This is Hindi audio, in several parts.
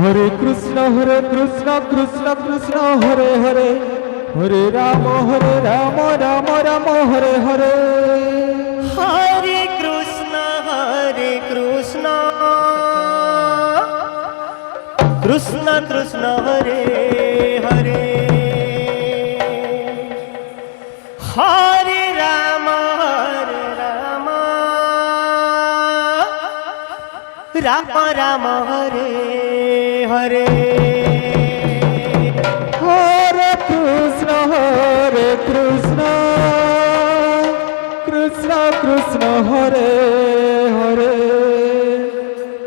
हरे कृष्ण कृष्ण कृष्ण हरे हरे हरे राम राम राम हरे हरे हरे कृष्ण कृष्ण कृष्ण हरे हरे हरे राम राम राम हरे हरे हरे कृष्ण कृष्ण कृष्ण हरे हरे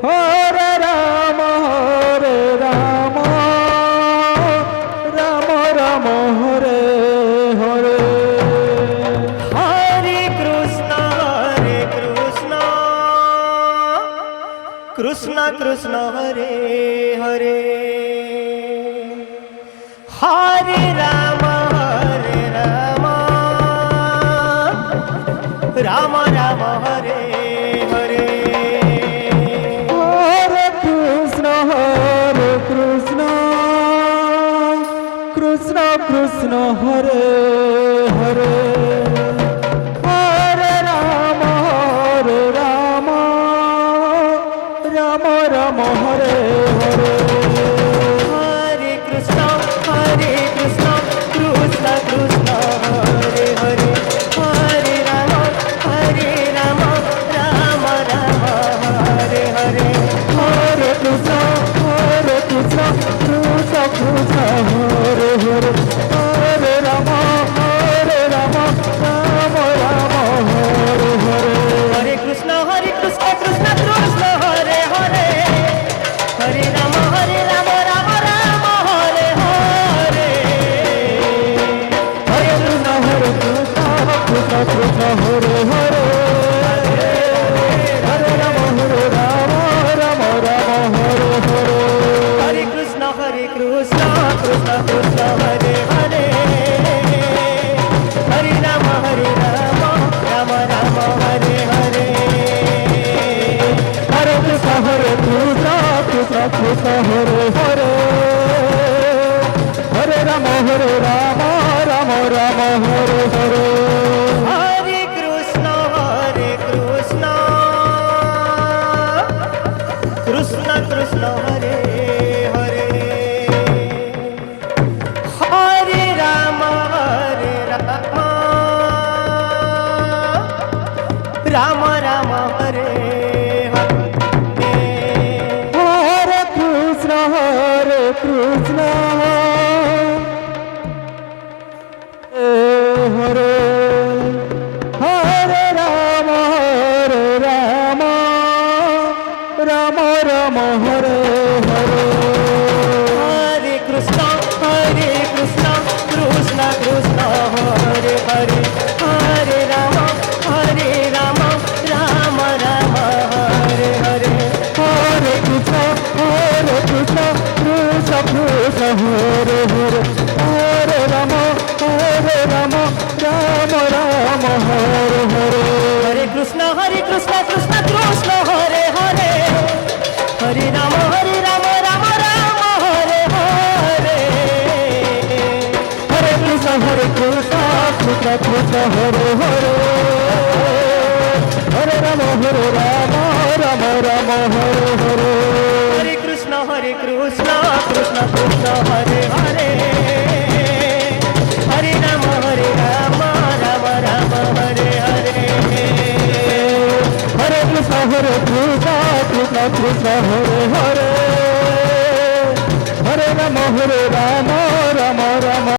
हरे राम राम राम हरे हरे हरे कृष्ण कृष्ण कृष्ण हरे हरे हरे राम राम राम हरे हरे हरे कृष्ण कृष्ण कृष्ण हरे हरे हरे राम राम राम हरे हरे हरे कृष्ण कृष्ण कृष्ण हरे हरे हरे राम राम राम हरे हरे हरे कृष्ण कृष्ण कृष्ण हरे हरे हरे राम राम राम हरे हरे हरे कृष्ण कृष्ण कृष्ण हरे हरे हरे राम राम राम हरे हरे हरे कृष्ण कृष्ण कृष्ण हरे हरे हरे राम राम राम हरे हरे हरे कृष्ण कृष्ण कृष्ण हरे हरे हरे राम राम राम हरे हरे हरे कृष्ण कृष्ण कृष्ण हरे हरे हरे राम राम राम हरे हरे हरे कृष्ण कृष्ण कृष्ण हरे हरे हरे राम राम राम हरे हरे हरे कृष्ण हरे हरे राम राम राम हरे हरे हरे कृष्ण कृष्ण कृष्ण हरे हरे हरे राम राम राम हरे हरे हरे कृष्ण कृष्ण कृष्ण हरे हरे हरे राम राम राम हरे हरे हरे कृष्ण कृष्ण कृष्ण हरे हरे हरे राम राम हरे हरे हरे कृष्ण कृष्ण कृष्ण हरे हरे हरे राम राम राम हरे हरे हरे कृष्ण कृष्ण कृष्ण हरे हरे हरे राम राम राम हरे हरे हरे कृष्ण कृष्ण कृष्ण हरे हरे हरे राम